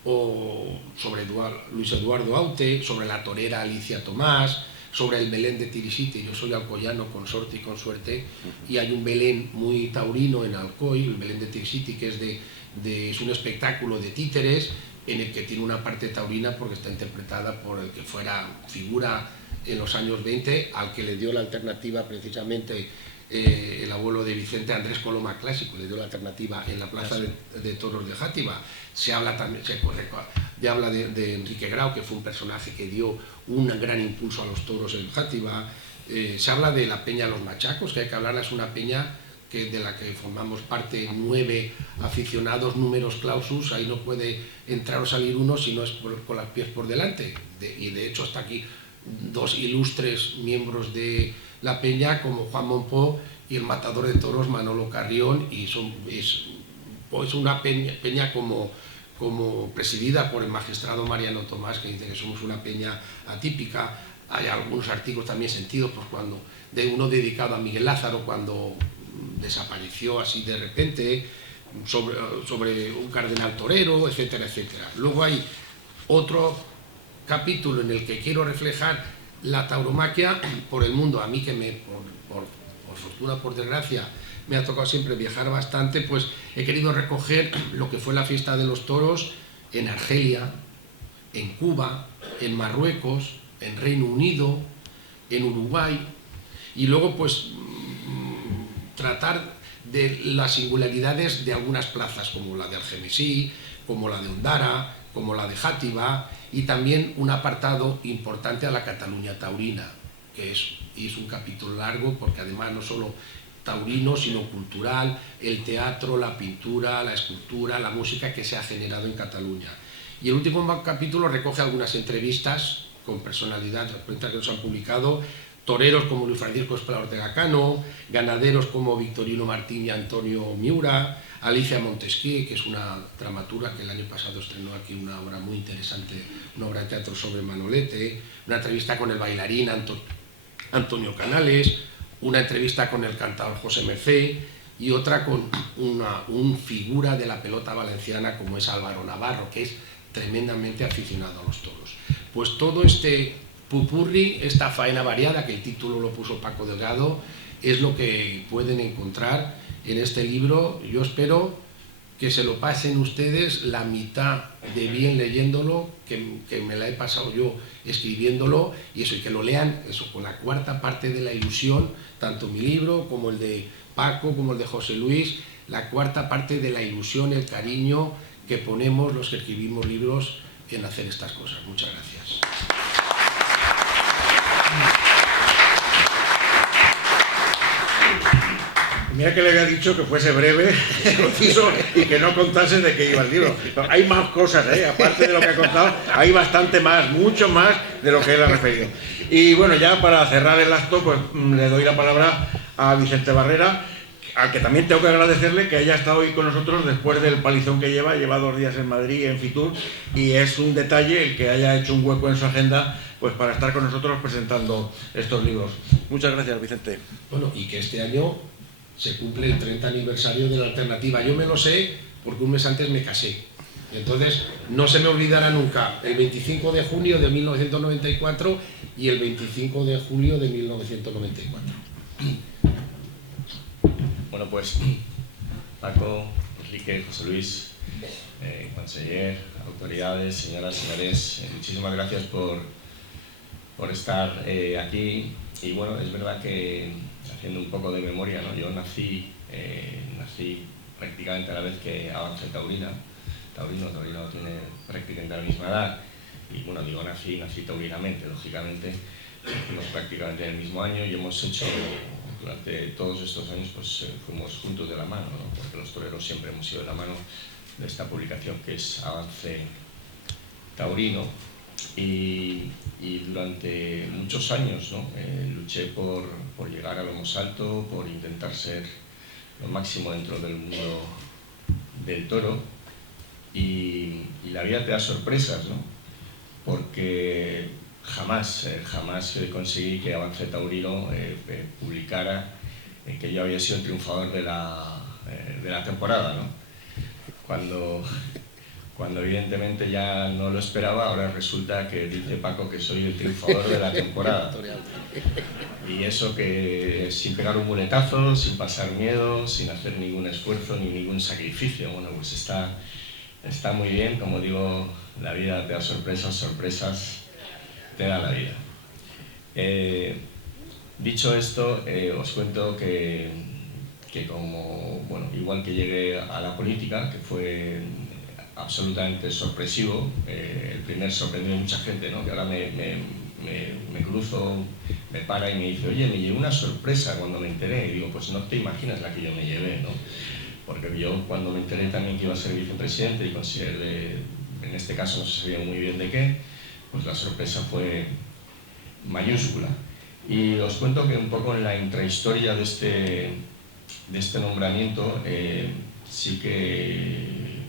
o sobre Luis Eduardo Aute, sobre la torera Alicia Tomás, sobre el Belén de Tirisite. Yo soy alcoyano, consorte y consuerte, y hay un Belén muy taurino en Alcoy, el Belén de Tirisite, que es un espectáculo de títeres, en el que tiene una parte taurina, porque está interpretada por el que fuera figura en los años 20, al que le dio la alternativa precisamente el abuelo de Vicente, Andrés Coloma Clásico, le dio la alternativa en la plaza de toros de Játiva. Se habla también de Enrique Grau, que fue un personaje que dio un gran impulso a los toros en Játiva. Se habla de la Peña de los Machacos, que hay que hablarla, es una peña de la que formamos parte 9 aficionados, números clausus. Ahí no puede entrar o salir uno si no es con los pies por delante. Y de hecho está aquí 2 ilustres miembros de la peña, como Juan Monpó y el matador de toros Manolo Carrión, y es una peña como presidida por el magistrado Mariano Tomás, que dice que somos una peña atípica. Hay algunos artículos también sentidos, pues uno dedicado a Miguel Lázaro, cuando desapareció así de repente, sobre un cardenal torero, etcétera, etcétera. Luego hay otro capítulo en el que quiero reflejar la tauromaquia por el mundo. A mí, que por fortuna, por desgracia, me ha tocado siempre viajar bastante, pues he querido recoger lo que fue la fiesta de los toros en Argelia, en Cuba, en Marruecos, en Reino Unido, en Uruguay, y luego pues tratar de las singularidades de algunas plazas, como la de Algemesí, como la de Ondara, como la de Játiva, y también un apartado importante a la Cataluña taurina, que es un capítulo largo, porque además no solo taurino, sino cultural, el teatro, la pintura, la escultura, la música que se ha generado en Cataluña. Y el último capítulo recoge algunas entrevistas con personalidades que nos han publicado, toreros como Luis Francisco Esplá Ortega Cano, ganaderos como Victorino Martín y Antonio Miura, Alicia Montesquieu, que es una dramaturga que el año pasado estrenó aquí una obra muy interesante, una obra de teatro sobre Manolete, una entrevista con el bailarín Antonio Canales, una entrevista con el cantador José Mercé, y otra con un figura de la pelota valenciana como es Álvaro Navarro, que es tremendamente aficionado a los toros. Pues todo este pupurri, esta faena variada, que el título lo puso Paco Delgado, es lo que pueden encontrar en este libro. Yo espero que se lo pasen ustedes la mitad de bien leyéndolo, que me la he pasado yo escribiéndolo, y eso, y que lo lean eso, con la cuarta parte de la ilusión, tanto mi libro como el de Paco, como el de José Luis, la cuarta parte de la ilusión, el cariño que ponemos los que escribimos libros en hacer estas cosas. Muchas gracias. Mira que le había dicho que fuese breve, conciso y que no contase de qué iba el libro. Pero hay más cosas, aparte de lo que ha contado, hay bastante más, mucho más de lo que él ha referido. Y bueno, ya para cerrar el acto, pues le doy la palabra a Vicente Barrera, al que también tengo que agradecerle que haya estado hoy con nosotros después del palizón que lleva 2 días en Madrid, en Fitur, y es un detalle el que haya hecho un hueco en su agenda pues para estar con nosotros presentando estos libros. Muchas gracias, Vicente. Bueno, y que este año se cumple el 30 aniversario de la Alternativa. Yo me lo sé porque un mes antes me casé. Entonces, no se me olvidará nunca el 25 de junio de 1994 y el 25 de julio de 1994. Bueno, pues Paco, Enrique, José Luis, conseller, autoridades, señoras, señores, muchísimas gracias por estar aquí. Y bueno, es verdad que, haciendo un poco de memoria, ¿no? Yo nací prácticamente a la vez que Avance Taurino tiene prácticamente la misma edad. Y bueno, digo nací taurinamente, lógicamente, nacimos prácticamente en el mismo año y hemos hecho, durante todos estos años, pues fuimos juntos de la mano, ¿no? Porque los toreros siempre hemos ido de la mano de esta publicación que es Avance Taurino. Y durante muchos años, ¿no? Luché por llegar a lo más alto, por intentar ser lo máximo dentro del mundo del toro, y la vida te da sorpresas, ¿no? Porque jamás conseguí que Avance Taurino publicara que yo había sido el triunfador de la temporada, ¿no? Cuando evidentemente ya no lo esperaba, ahora resulta que dice Paco que soy el triunfador de la temporada. Y eso que sin pegar un muletazo, sin pasar miedo, sin hacer ningún esfuerzo ni ningún sacrificio. Bueno, pues está muy bien, como digo, la vida te da sorpresas te da la vida. Dicho esto, os cuento que como, bueno, igual que llegué a la política, que fue absolutamente sorpresivo, el primer sorprendió a mucha gente, ¿no? Que ahora me cruzo, me para y me dice, oye, me llevé una sorpresa cuando me enteré, y digo, pues no te imaginas la que yo me llevé, ¿no? Porque yo cuando me enteré también que iba a ser vicepresidente y conseguir en este caso no se sabía muy bien de qué, pues la sorpresa fue mayúscula. Y os cuento que un poco en la intrahistoria de este nombramiento, sí que,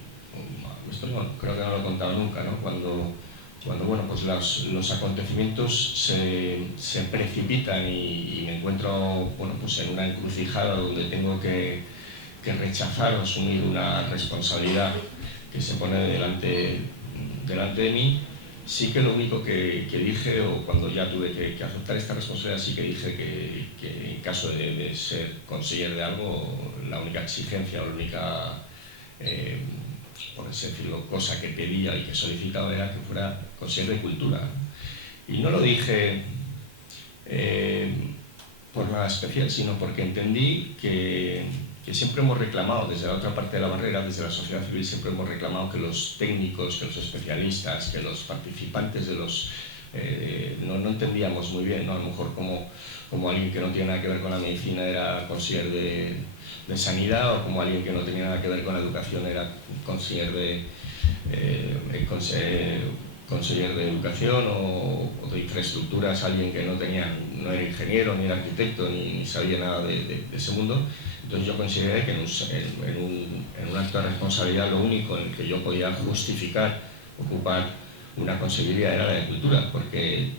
esto no, creo que no lo he contado nunca, ¿no? Cuando bueno, pues los acontecimientos se precipitan y me encuentro, bueno, pues en una encrucijada donde tengo que rechazar o asumir una responsabilidad que se pone delante de mí, sí que lo único que dije, o cuando ya tuve que aceptar esta responsabilidad, sí que dije que en caso de ser conseller de algo, la única exigencia o la única, por así decirlo, cosa que pedía y que solicitaba era que fuera conseller de cultura. Y no lo dije por nada especial, sino porque entendí que siempre hemos reclamado, desde la otra parte de la barrera, desde la sociedad civil, siempre hemos reclamado que los técnicos, que los especialistas, que los participantes de los... no entendíamos muy bien, ¿no? A lo mejor como alguien que no tiene nada que ver con la medicina era conseller de sanidad, o como alguien que no tenía nada que ver con la educación era conseller de educación o de infraestructuras, alguien que no era ingeniero, ni era arquitecto, ni sabía nada de ese mundo. Entonces yo consideré que en un acto de responsabilidad lo único en el que yo podía justificar ocupar una consellería era la de cultura, porque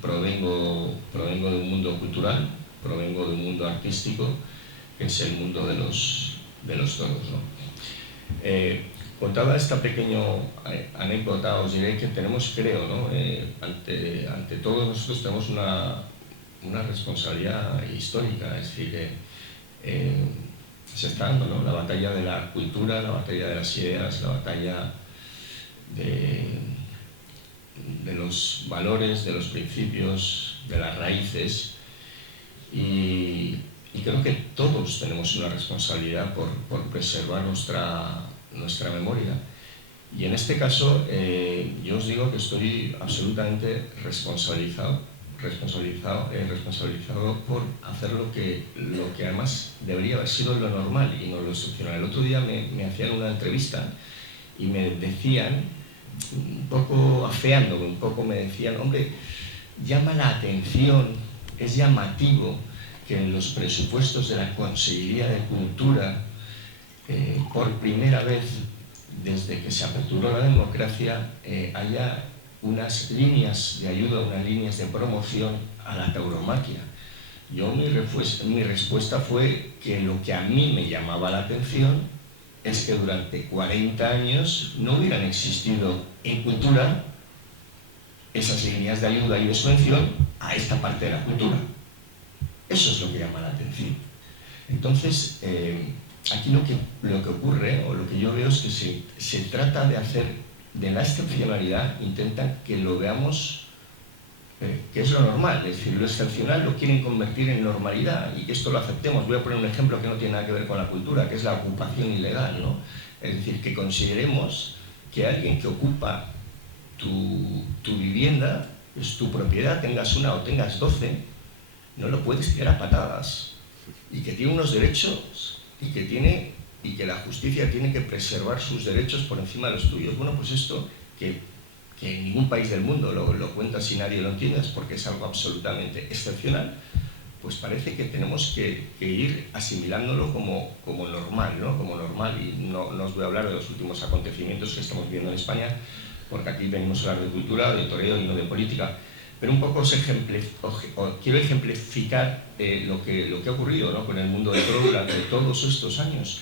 provengo de un mundo cultural, provengo de un mundo artístico, que es el mundo de los toros, ¿no? Contada esta pequeña anécdota, os diré que tenemos, creo, ¿no? ante todos nosotros tenemos una responsabilidad histórica, es decir, se está dando, ¿no? La batalla de la cultura, la batalla de las ideas, la batalla de los valores, de los principios, de las raíces, y creo que todos tenemos una responsabilidad por preservar nuestra memoria. Y en este caso yo os digo que estoy absolutamente responsabilizado por hacer lo que además debería haber sido lo normal y no lo excepcional. El otro día me hacían una entrevista y me decían, un poco afeándome, un poco me decían, hombre, llama la atención, es llamativo que en los presupuestos de la Consellería de Cultura, por primera vez desde que se aperturó la democracia, haya unas líneas de ayuda, unas líneas de promoción a la tauromaquia. Mi respuesta fue que lo que a mí me llamaba la atención es que durante 40 años no hubieran existido en cultura esas líneas de ayuda y de subvención a esta parte de la cultura. Eso es lo que llama la atención. Entonces, aquí lo que ocurre, o lo que yo veo, es que se trata de hacer de la excepcionalidad, intentan que lo veamos, que es lo normal, es decir, lo excepcional lo quieren convertir en normalidad y que esto lo aceptemos. Voy a poner un ejemplo que no tiene nada que ver con la cultura, que es la ocupación ilegal, ¿no? Es decir, que consideremos que alguien que ocupa tu vivienda, es tu propiedad, tengas una o tengas 12, no lo puedes tirar a patadas, y que tiene unos derechos y que la justicia tiene que preservar sus derechos por encima de los tuyos. Bueno, pues esto que en ningún país del mundo lo cuenta si nadie lo entiende, es porque es algo absolutamente excepcional, pues parece que tenemos que ir asimilándolo como normal, ¿no? Como normal, y no os voy a hablar de los últimos acontecimientos que estamos viendo en España, porque aquí venimos a hablar de cultura, de toreo y no de política. Pero un poco quiero ejemplificar lo que ha ocurrido, ¿no?, con el mundo del toro durante todos estos años.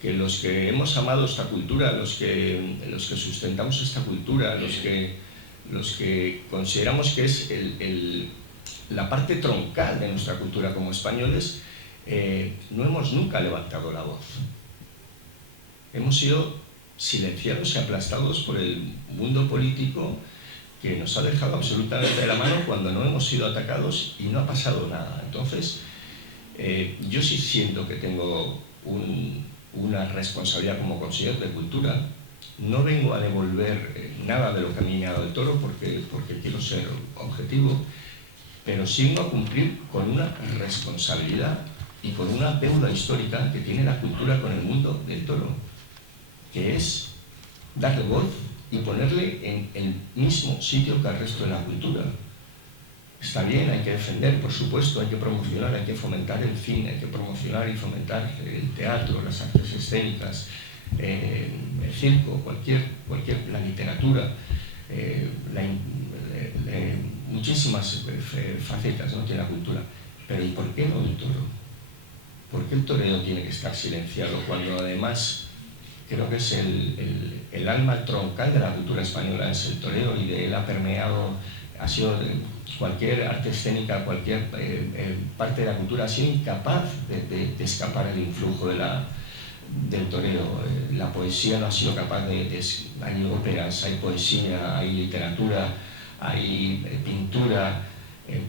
Que los que hemos amado esta cultura, los que sustentamos esta cultura, los que consideramos que es la parte troncal de nuestra cultura como españoles, no hemos nunca levantado la voz. Hemos sido silenciados y aplastados por el mundo político, que nos ha dejado absolutamente de la mano cuando no hemos sido atacados y no ha pasado nada. Entonces, yo sí siento que tengo una responsabilidad como consejero de cultura. No vengo a devolver nada de lo que a mí me ha dado el toro, porque quiero ser objetivo, pero sí vengo a cumplir con una responsabilidad y con una deuda histórica que tiene la cultura con el mundo del toro, que es darle voz y ponerle en el mismo sitio que al resto de la cultura. Está bien, hay que defender, por supuesto, hay que promocionar, hay que fomentar el cine, hay que promocionar y fomentar el teatro, las artes escénicas, el circo, la literatura, muchísimas facetas, ¿no?, tiene la cultura. Pero ¿y por qué no el toro? ¿Por qué el toreo tiene que estar silenciado cuando además creo que es el alma troncal de la cultura española, es el toreo, y de él ha permeado, ha sido cualquier arte escénica, cualquier parte de la cultura ha sido incapaz de escapar el influjo del toreo. La poesía no ha sido capaz hay óperas, hay poesía, hay literatura, hay pintura, hay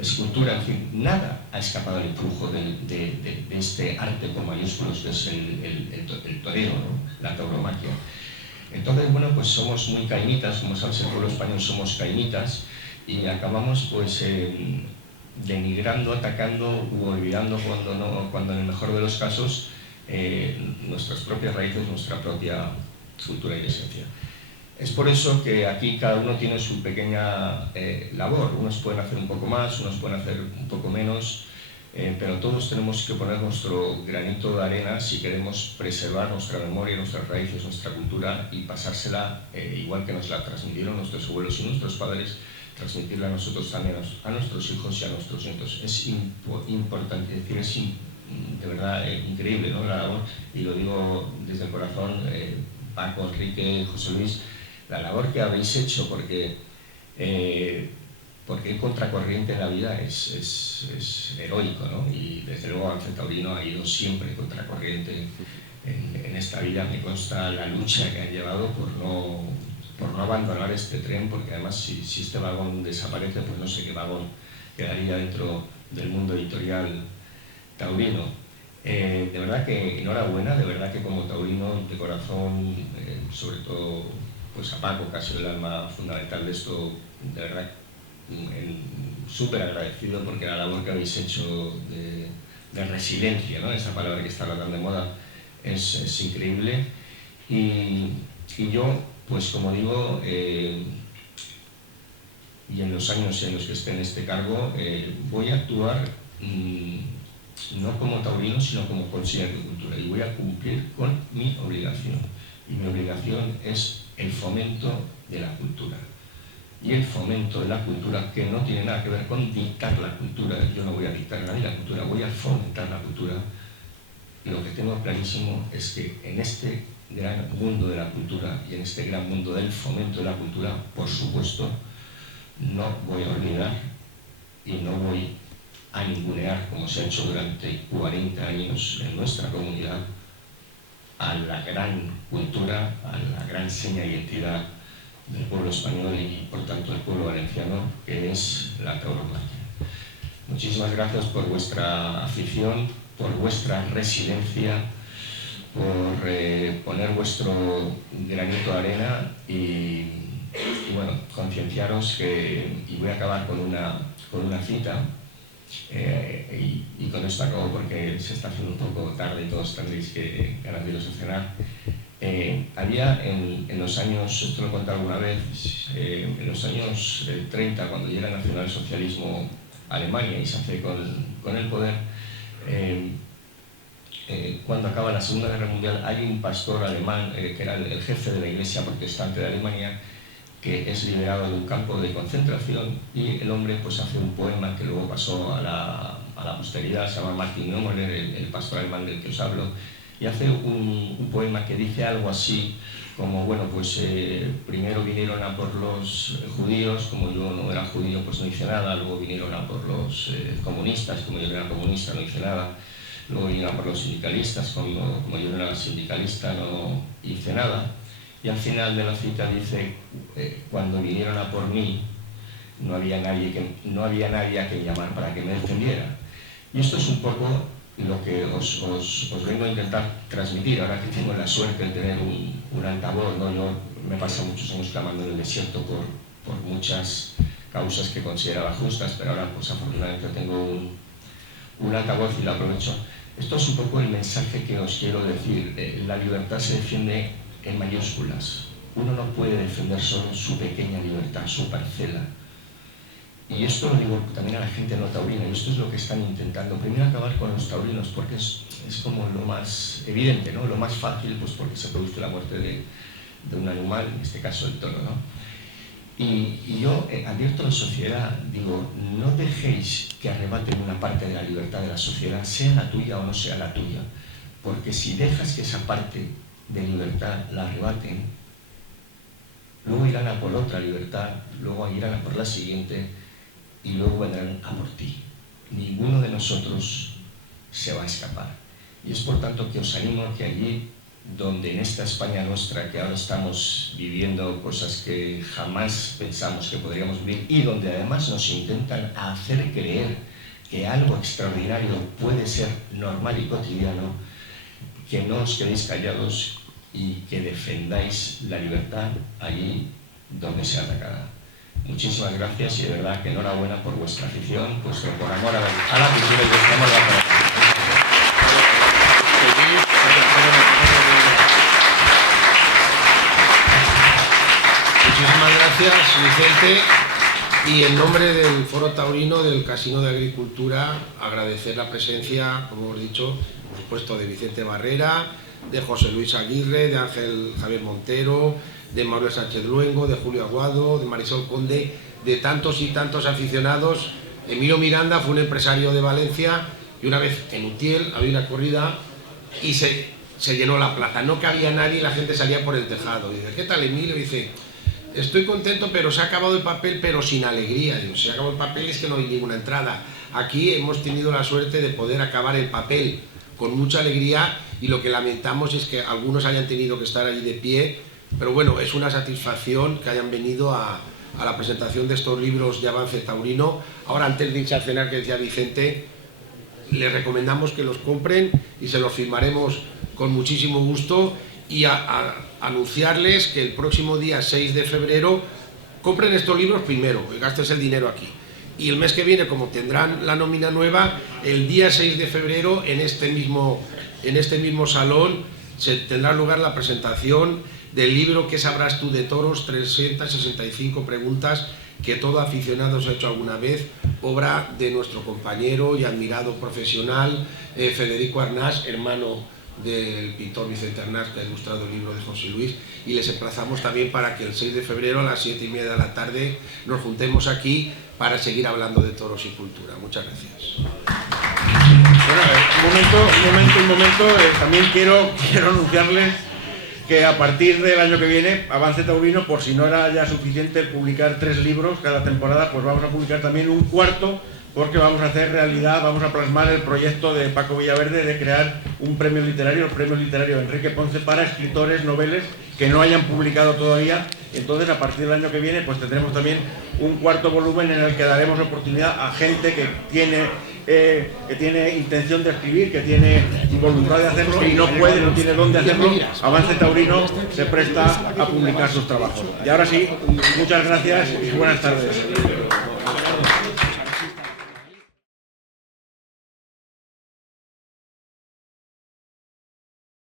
escultura, en fin, nada ha escapado del influjo de este arte con mayúsculos, que es el toreo, ¿no?, la tauromaquia. Entonces, bueno, pues somos muy cainitas, como sabes, el pueblo español somos cainitas, y acabamos pues denigrando, atacando u olvidando, cuando en el mejor de los casos, nuestras propias raíces, nuestra propia cultura y esencia. Es por eso que aquí cada uno tiene su pequeña labor. Unos pueden hacer un poco más, unos pueden hacer un poco menos, pero todos tenemos que poner nuestro granito de arena si queremos preservar nuestra memoria, nuestras raíces, nuestra cultura, y pasársela igual que nos la transmitieron nuestros abuelos y nuestros padres, transmitirla a nosotros también, a nuestros hijos y a nuestros nietos. Es importante, es decir, de verdad increíble, ¿no?, la labor, y lo digo desde el corazón, Paco, Enrique, José Luis, la labor que habéis hecho, porque porque ir contracorriente en la vida es heroico, ¿no? Y desde luego Avance Taurino ha ido siempre contracorriente en esta vida. Me consta la lucha que han llevado por no abandonar este tren, porque además si este vagón desaparece, pues no sé qué vagón quedaría dentro del mundo editorial taurino. De verdad que enhorabuena, de verdad que como taurino de corazón, sobre todo pues a Paco, que ha sido el alma fundamental de esto, de verdad súper agradecido, porque la labor que habéis hecho de resiliencia, ¿no? Esa palabra que está ahora tan de moda, es increíble. Y yo, pues como digo, y en los años en los que esté en este cargo, voy a actuar no como taurino, sino como consejero de Agricultura, y voy a cumplir con mi obligación. Y mi obligación es el fomento de la cultura. Y el fomento de la cultura, que no tiene nada que ver con dictar la cultura. Yo no voy a dictar a nadie la cultura, voy a fomentar la cultura. Y lo que tengo clarísimo es que en este gran mundo de la cultura y en este gran mundo del fomento de la cultura, por supuesto, no voy a olvidar y no voy a ningunear, como se ha hecho durante 40 años en nuestra comunidad, a la gran cultura, a la gran seña de identidad del pueblo español y por tanto del pueblo valenciano, que es la tauromaquia. Muchísimas gracias por vuestra afición, por vuestra resiliencia, por poner vuestro granito de arena y bueno, concienciaros que, y voy a acabar con una cita, y con esto acabo porque se está haciendo un poco tarde y todos tendréis que ganar de cenar. Había en los años, esto lo he contado alguna vez, en los años 30, cuando llega el nacionalsocialismo a Alemania y se hace con el poder, cuando acaba la Segunda Guerra Mundial, hay un pastor alemán que era el jefe de la iglesia protestante de Alemania, que es liberado de un campo de concentración, y el hombre pues hace un poema que luego pasó a la posteridad, se llama Martin Niemöller, el pastor alemán del que os hablo, y hace un poema que dice algo así como, bueno, pues primero vinieron a por los judíos, como yo no era judío pues no hice nada, luego vinieron a por los comunistas, como yo no era comunista no hice nada, luego vinieron a por los sindicalistas, como yo no era sindicalista no hice nada. Y al final de la cita dice, cuando vinieron a por mí, no había nadie a quien llamar para que me defendiera. Y esto es un poco lo que os vengo a intentar transmitir, ahora que tengo la suerte de tener un altavoz, ¿no? Yo me paso muchos años clamando en el desierto por muchas causas que consideraba justas, pero ahora pues afortunadamente tengo un altavoz y lo aprovecho. Esto es un poco el mensaje que os quiero decir. La libertad se defiende en mayúsculas. Uno no puede defender solo su pequeña libertad, su parcela. Y esto lo digo también a la gente no taurina, y esto es lo que están intentando. Primero acabar con los taurinos, porque es como lo más evidente, ¿no? Lo más fácil, pues porque se produce la muerte de un animal, en este caso el toro, ¿no? Y yo advierto a la sociedad, digo, no dejéis que arrebaten una parte de la libertad de la sociedad, sea la tuya o no sea la tuya, porque si dejas que esa parte de libertad la arrebaten, luego irán a por otra libertad, luego irán a por la siguiente y luego vendrán a por ti. Ninguno de nosotros se va a escapar. Y es por tanto que os animo a que allí donde en esta España nuestra, que ahora estamos viviendo cosas que jamás pensamos que podríamos vivir, y donde además nos intentan hacer creer que algo extraordinario puede ser normal y cotidiano, que no os quedéis callados y que defendáis la libertad allí donde sea atacada. Muchísimas gracias y de verdad que enhorabuena por vuestra afición, pues por amor a la cultura y vuestro amor a la palabra. Muchísimas gracias, Vicente. Y en nombre del Foro Taurino del Casino de Agricultura, agradecer la presencia, como hemos dicho, por supuesto, de Vicente Barrera, de José Luis Aguirre, de Ángel Javier Montero, de Manuel Sánchez Luengo, de Julio Aguado, de Marisol Conde, de tantos y tantos aficionados. Emilio Miranda fue un empresario de Valencia y una vez en Utiel había una corrida y se llenó la plaza. No cabía nadie y la gente salía por el tejado. Y dice, ¿qué tal, Emilio? Y dice, Estoy contento, pero se ha acabado el papel, pero sin alegría. Digo, si se ha acabado el papel es que no hay ninguna entrada. Aquí hemos tenido la suerte de poder acabar el papel con mucha alegría, y lo que lamentamos es que algunos hayan tenido que estar allí de pie, pero bueno, es una satisfacción que hayan venido a la presentación de estos libros de Avance Taurino. Ahora, antes de irse a cenar, que decía Vicente, les recomendamos que los compren y se los firmaremos con muchísimo gusto, y a anunciarles que el próximo día 6 de febrero compren estos libros primero y gastes el dinero aquí. Y el mes que viene, como tendrán la nómina nueva, el día 6 de febrero en este mismo salón se tendrá lugar la presentación del libro ¿Qué sabrás tú de toros? 365 preguntas que todo aficionado se ha hecho alguna vez, obra de nuestro compañero y admirado profesional Federico Arnás, hermano del pintor Vicente Arnás, que ha ilustrado el libro de José Luis, y les emplazamos también para que el 6 de febrero a las 7:30 de la tarde nos juntemos aquí para seguir hablando de toros y cultura. Muchas gracias. Bueno, un momento, también quiero anunciarles que a partir del año que viene, Avance Taurino, por si no era ya suficiente publicar 3 libros cada temporada, pues vamos a publicar también un cuarto, porque vamos a hacer realidad, vamos a plasmar el proyecto de Paco Villaverde de crear un premio literario, el premio literario Enrique Ponce, para escritores noveles que no hayan publicado todavía. Entonces, a partir del año que viene, pues tendremos también un cuarto volumen en el que daremos oportunidad a gente que tiene intención de escribir, que tiene voluntad de hacerlo y no puede, no tiene dónde hacerlo. Avance Taurino se presta a publicar sus trabajos. Y ahora sí, muchas gracias y buenas tardes.